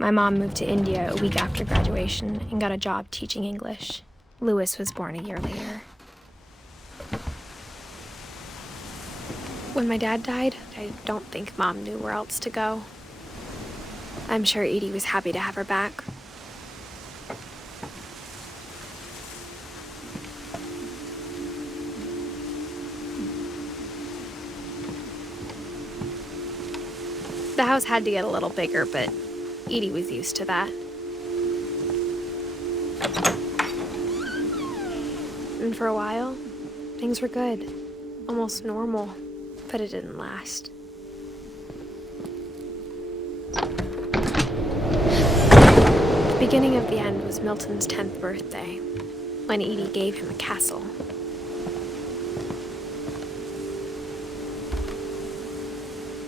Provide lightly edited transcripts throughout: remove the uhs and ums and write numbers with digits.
My mom moved to India a week after graduation and got a job teaching English. Louis was born a year later. When my dad died, I don't think Mom knew where else to go. I'm sure Edie was happy to have her back. The house had to get a little bigger, but Edie was used to that. And for a while, things were good, almost normal, but it didn't last. The beginning of the end was Milton's 10th birthday, when Edie gave him a castle.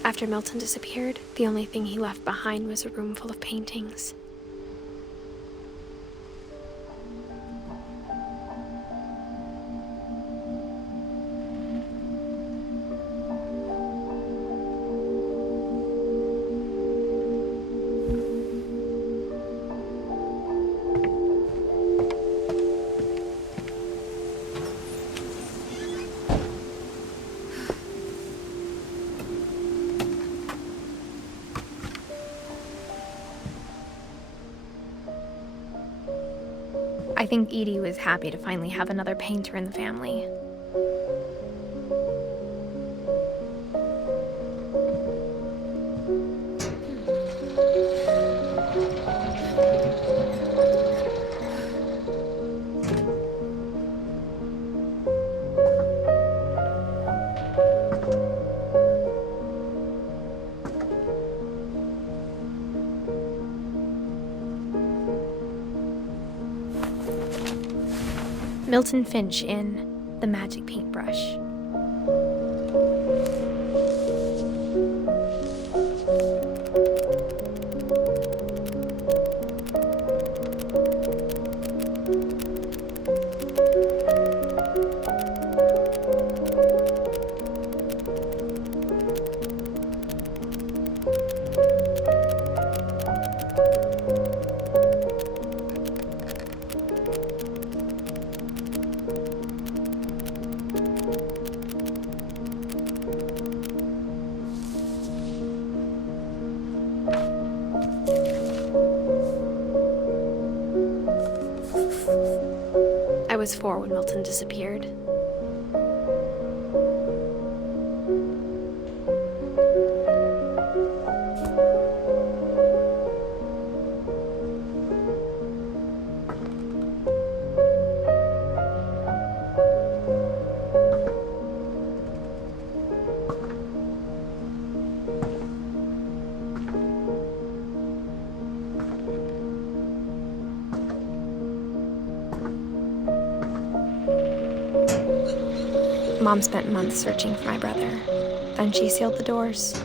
After Milton disappeared, the only thing he left behind was a room full of paintings. I think Edie was happy to finally have another painter in the family. Milton Finch in The Magic Paintbrush. I was 4 when Milton disappeared. Mom spent months searching for my brother. Then she sealed the doors.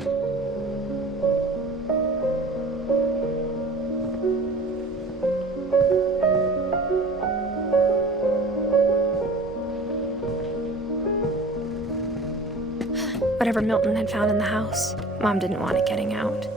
Whatever Milton had found in the house, Mom didn't want it getting out.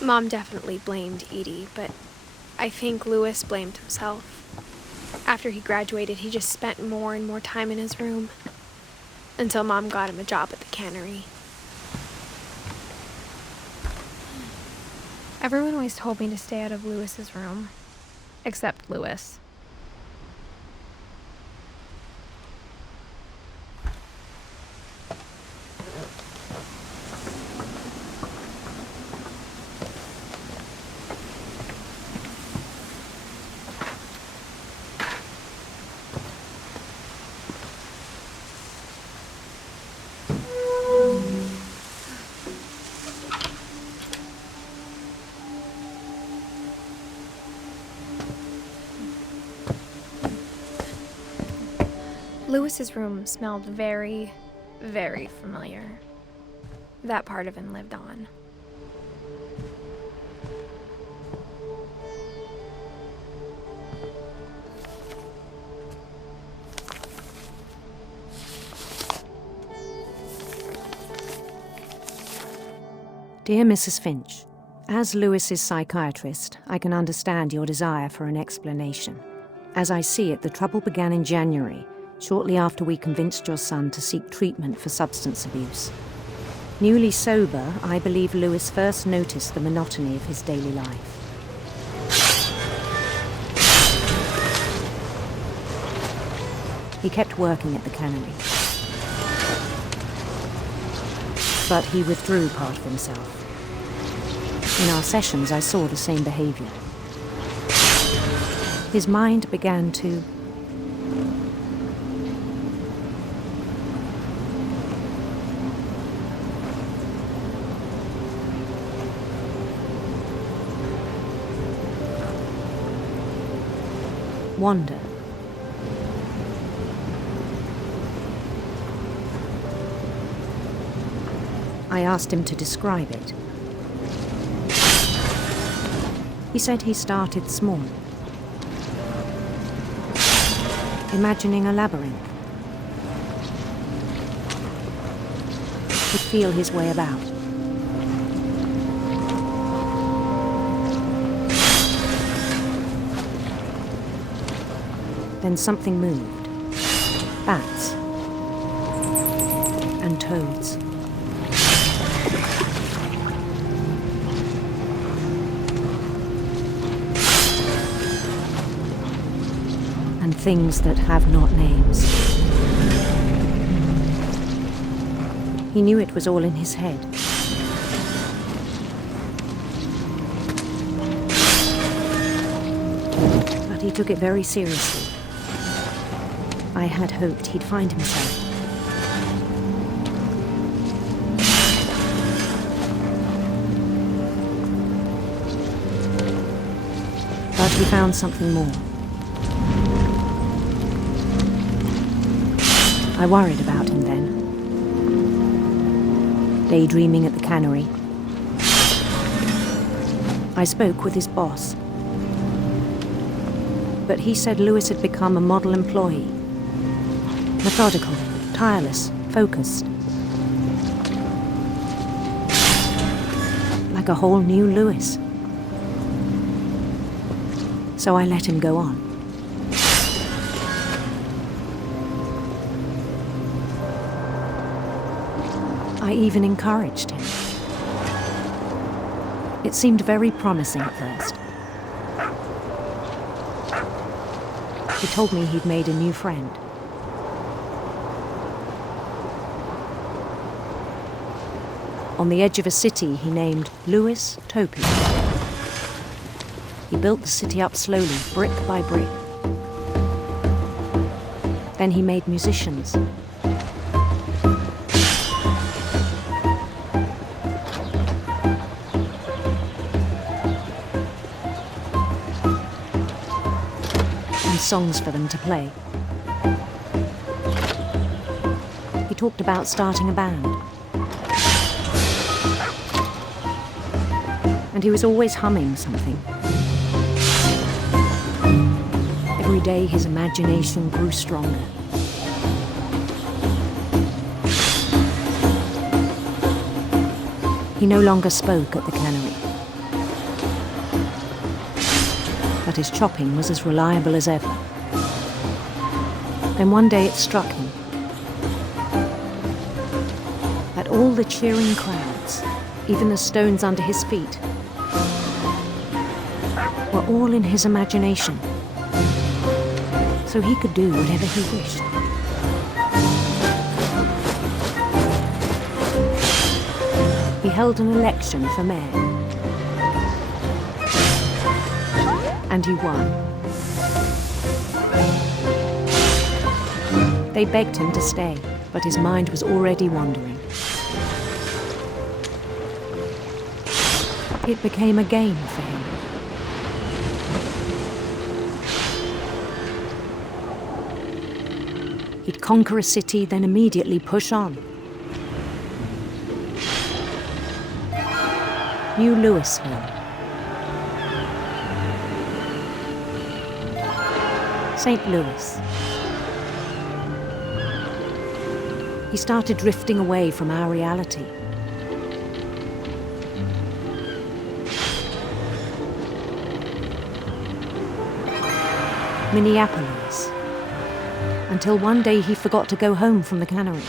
Mom definitely blamed Edie, but I think Louis blamed himself. After he graduated, he just spent more and more time in his room, until Mom got him a job at the cannery. Everyone always told me to stay out of Louis's room, except Louis. Lewis's room smelled very, very familiar. That part of him lived on. Dear Mrs. Finch, as Lewis's psychiatrist, I can understand your desire for an explanation. As I see it, the trouble began in January, shortly after we convinced your son to seek treatment for substance abuse. Newly sober, I believe Lewis first noticed the monotony of his daily life. He kept working at the cannery, but he withdrew part of himself. In our sessions, I saw the same behavior. His mind began to wander. I asked him to describe it. He said he started small, imagining a labyrinth. He'd feel his way about. Then something moved. Bats and toads. And things that have not names. He knew it was all in his head. But he took it very seriously. I had hoped he'd find himself. But he found something more. I worried about him then. Daydreaming at the cannery. I spoke with his boss. But he said Lewis had become a model employee. Methodical, tireless, focused. Like a whole new Lewis. So I let him go on. I even encouraged him. It seemed very promising at first. He told me he'd made a new friend. On the edge of a city he named Lewis Topia. He built the city up slowly, brick by brick. Then he made musicians. And songs for them to play. He talked about starting a band. And he was always humming something. Every day his imagination grew stronger. He no longer spoke at the cannery. But his chopping was as reliable as ever. Then one day it struck him that all the cheering crowds, even the stones under his feet, were all in his imagination, so he could do whatever he wished. He held an election for mayor, and he won. They begged him to stay, but his mind was already wandering. It became a game for him. He'd conquer a city, then immediately push on. New Louisville. St. Louis. He started drifting away from our reality. Minneapolis. Until one day he forgot to go home from the cannery.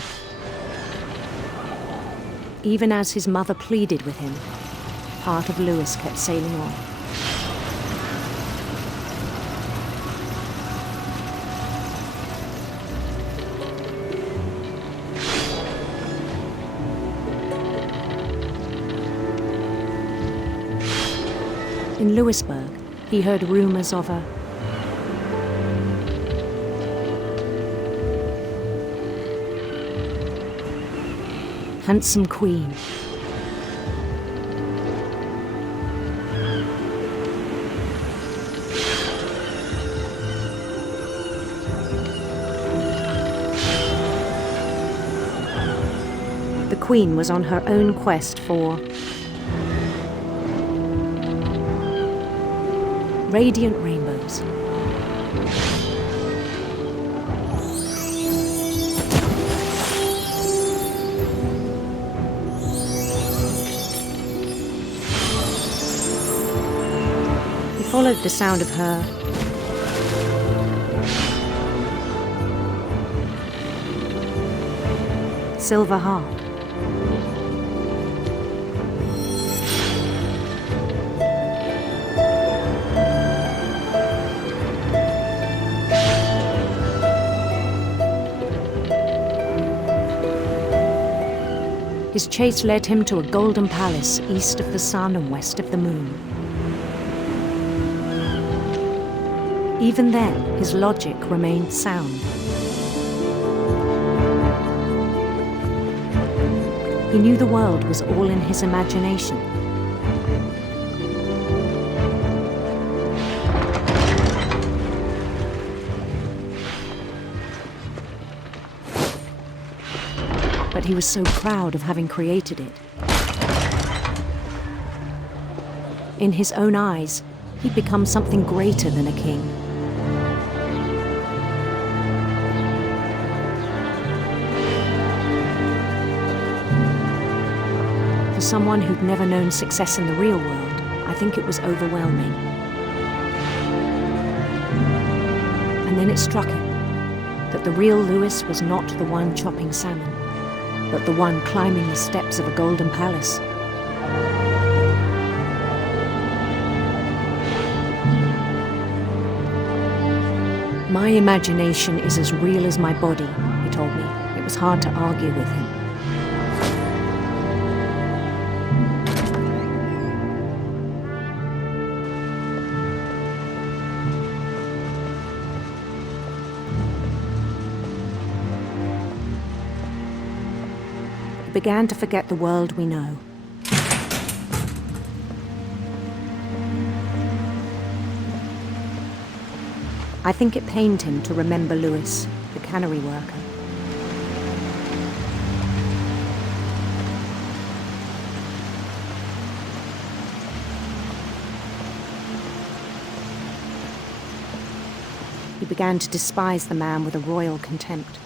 Even as his mother pleaded with him, part of Louis kept sailing on. In Louisburg, he heard rumors of a handsome queen. The queen was on her own quest for radiant rainbows. He followed the sound of her silver harp. His chase led him to a golden palace east of the sun and west of the moon. Even then, his logic remained sound. He knew the world was all in his imagination. But he was so proud of having created it. In his own eyes, he'd become something greater than a king. For someone who'd never known success in the real world, I think it was overwhelming. And then it struck him that the real Louis was not the one chopping salmon, but the one climbing the steps of a golden palace. My imagination is as real as my body, he told me. It was hard to argue with him. He began to forget the world we know. I think it pained him to remember Louis, the cannery worker. He began to despise the man with a royal contempt.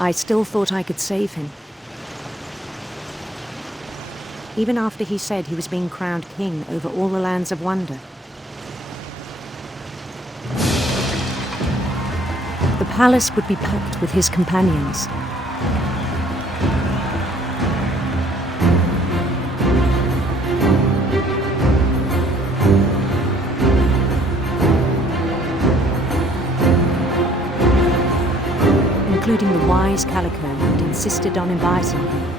I still thought I could save him. even after he said he was being crowned king over all the lands of wonder. The palace would be packed with his companions. Including the wise Calico who'd insisted on inviting him.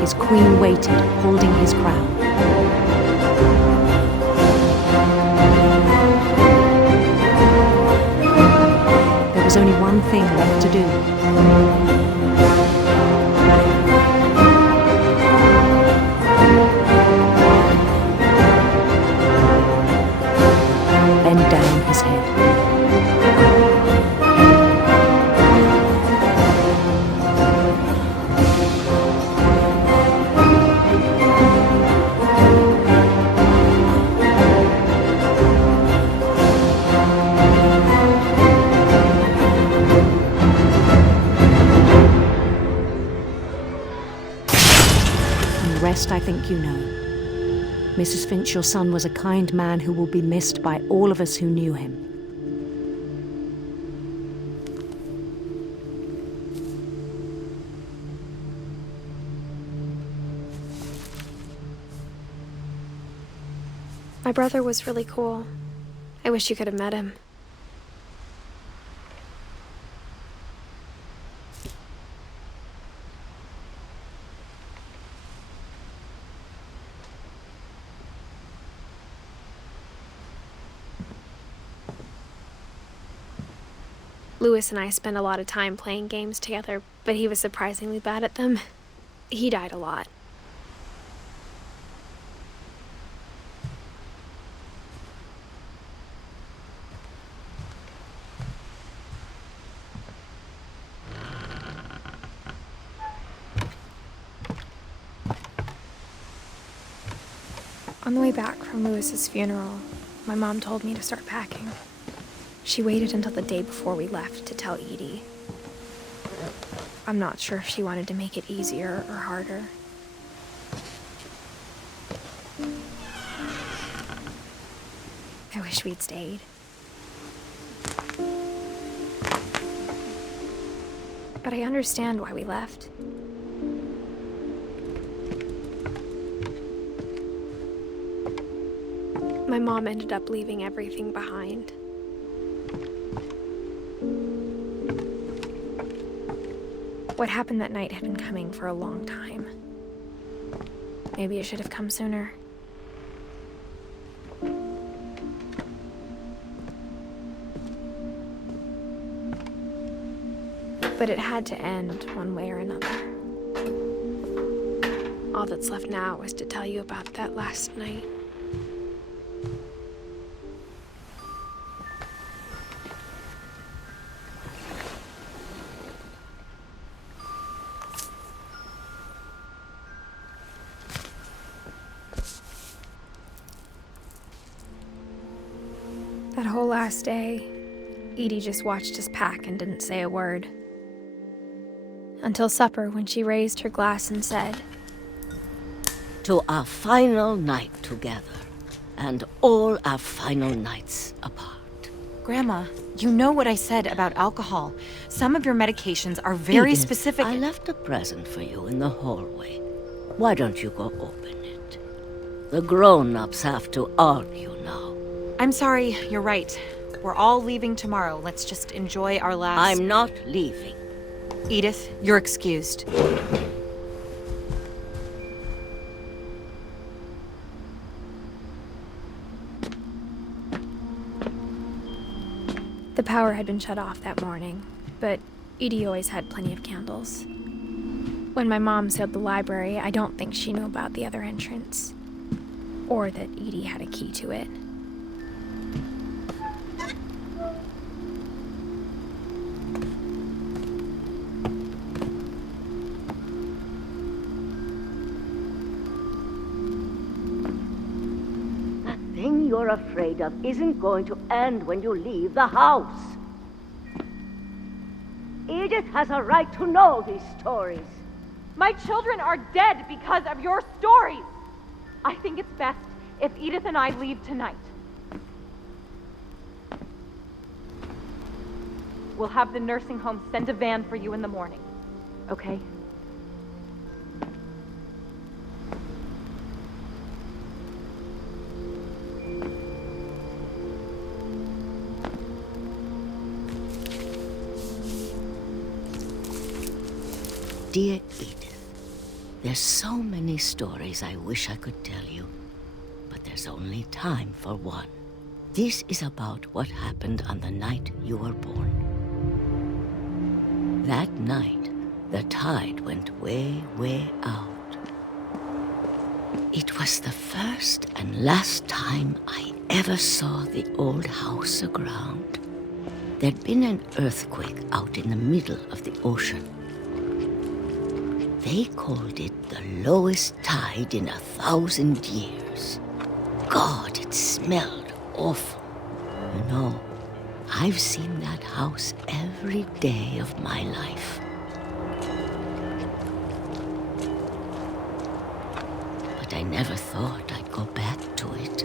His queen waited, holding his crown. There was only one thing left to do. Bend down his head. The rest I think you know. Mrs. Finch, your son was a kind man who will be missed by all of us who knew him. My brother was really cool. I wish you could have met him. Lewis and I spent a lot of time playing games together, but he was surprisingly bad at them. He died a lot. On the way back from Lewis's funeral, my mom told me to start packing. She waited until the day before we left to tell Edie. I'm not sure if she wanted to make it easier or harder. I wish we'd stayed. But I understand why we left. My mom ended up leaving everything behind. What happened that night had been coming for a long time. Maybe it should have come sooner. But it had to end one way or another. All that's left now is to tell you about that last night. That whole last day, Edie just watched us pack and didn't say a word. Until supper, when she raised her glass and said, "To our final night together, and all our final nights apart." Grandma, you know what I said about alcohol. Some of your medications are very Edith, specific. I left a present for you in the hallway. Why don't you go open it? The grown-ups have to argue now. I'm sorry, you're right. We're all leaving tomorrow. Let's just enjoy our last... I'm not leaving. Edith, you're excused. The power had been shut off that morning, but Edie always had plenty of candles. When my mom sealed the library, I don't think she knew about the other entrance, or that Edie had a key to it. you're afraid of isn't going to end when you leave the house. Edith has a right to know these stories. My children are dead because of your stories. I think it's best if Edith and I leave tonight. We'll have the nursing home send a van for you in the morning, okay? Dear Edith, there's so many stories I wish I could tell you, but there's only time for one. This is about what happened on the night you were born. That night, the tide went way, way out. It was the first and last time I ever saw the old house aground. There'd been an earthquake out in the middle of the ocean. They called it the lowest tide in 1,000 years. God, it smelled awful. You know, I've seen that house every day of my life. But I never thought I'd go back to it.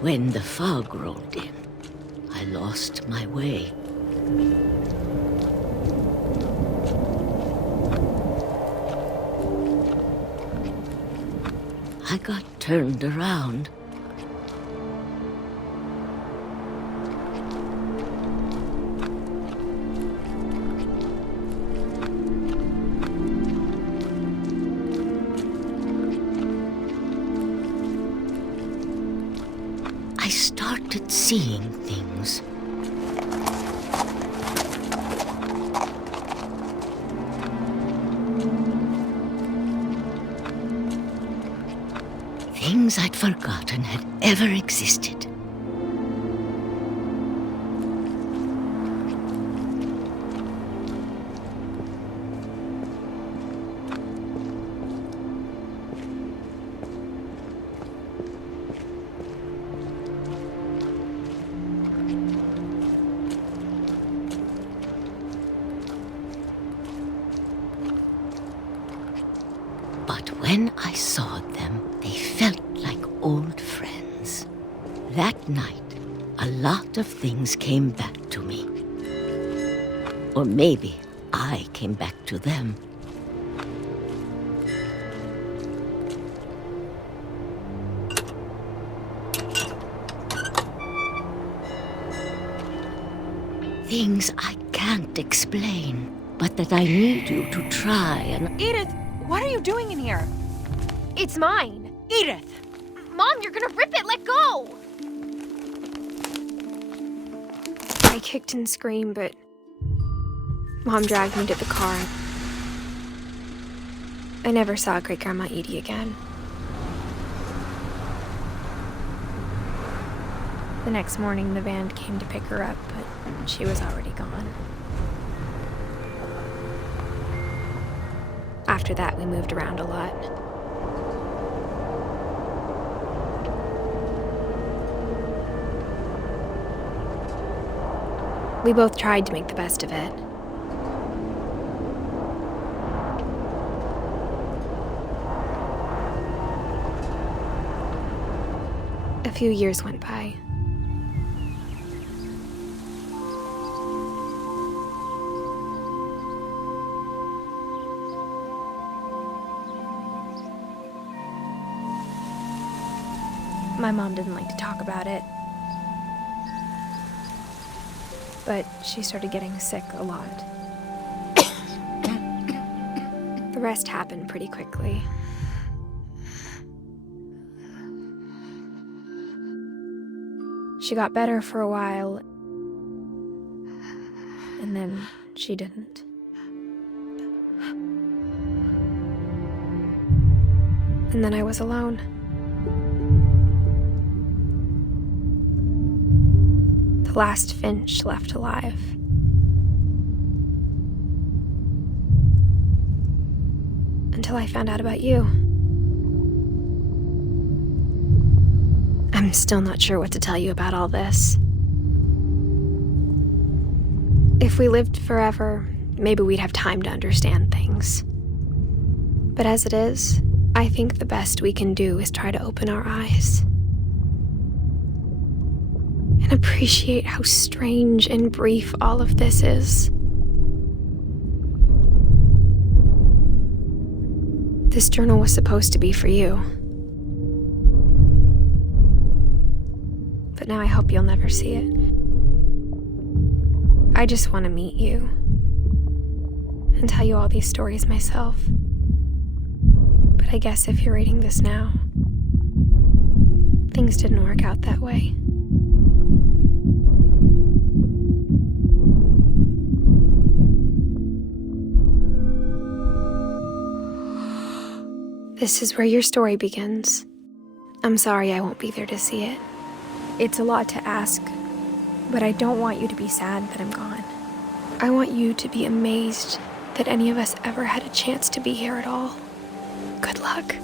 When the fog rolled in, I lost my way. I got turned around. I started seeing things. Things I'd forgotten had ever existed. But when I saw them, they felt like old friends. That night, a lot of things came back to me. Or maybe I came back to them. Things I can't explain, but that I need you to try and... Edith, what are you doing in here? It's mine. Edith! Mom, you're gonna rip it! Let go! I kicked and screamed, but Mom dragged me to the car. I never saw Great-Grandma Edie again. The next morning, the van came to pick her up, but she was already gone. After that, we moved around a lot. We both tried to make the best of it. A few years went by. My mom didn't like to talk about it. But she started getting sick a lot. The rest happened pretty quickly. She got better for a while, and then she didn't. And then I was alone. The last Finch left alive. Until I found out about you. I'm still not sure what to tell you about all this. If we lived forever, maybe we'd have time to understand things. But as it is, I think the best we can do is try to open our eyes and appreciate how strange and brief all of this is. This journal was supposed to be for you. But now I hope you'll never see it. I just want to meet you and tell you all these stories myself. But I guess if you're reading this now, things didn't work out that way. This is where your story begins. I'm sorry I won't be there to see it. It's a lot to ask, but I don't want you to be sad that I'm gone. I want you to be amazed that any of us ever had a chance to be here at all. Good luck.